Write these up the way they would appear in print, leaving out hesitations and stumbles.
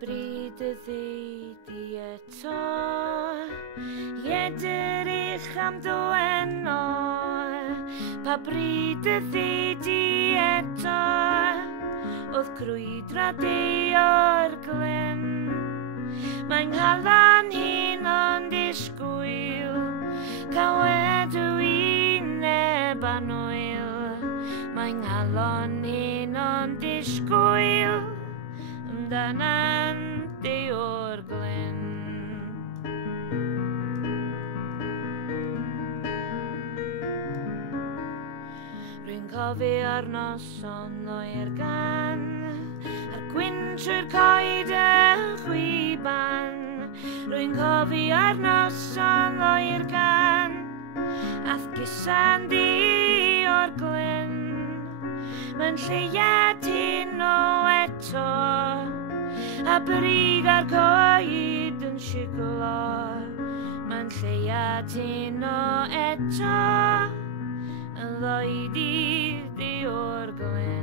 bryd y ddeudi eto, edrych am dy weno. Pa bryd y ddeudi eto, oedd crwydra di o'r glyn. Mae'n nghalon hyn ond disgwyl, cawedw i'n neb anwyl. Mae'n nghalon hyn ond disgwyl, amdana'n di o'r glyn. Rwy'n cofio'r noson oer gan, a'r gwyn trwy'r coed y chwiban. Rwy'n cofio'r noson oer gan, ath gysan di o'r glyn. Mae'n lleiad hyn o eto, a brig ar coed yn siglo. Mae'n lleiad hyn o eto, yn ddoedi di o'r glyn.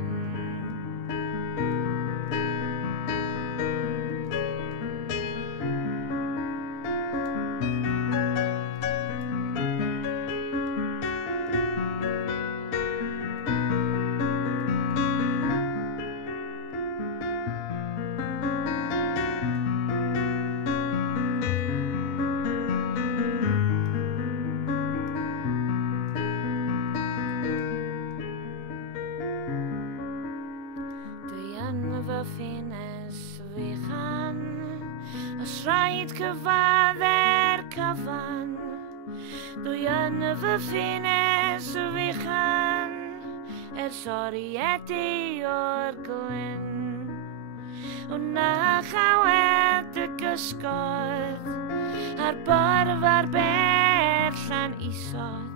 Fy ffines fechan, os rhaid cyfadder cyfan. Dwi yn fy ffines fechan, soriedi o'r glyn. Hwna chawed y gysgod, a'r borfar berllan isod.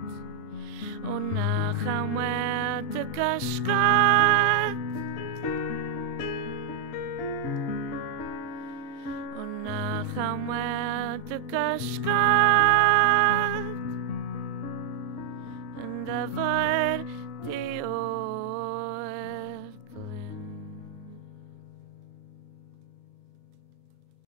Hwna chawed y gysgod, chamweld y gysgod yn dyfod di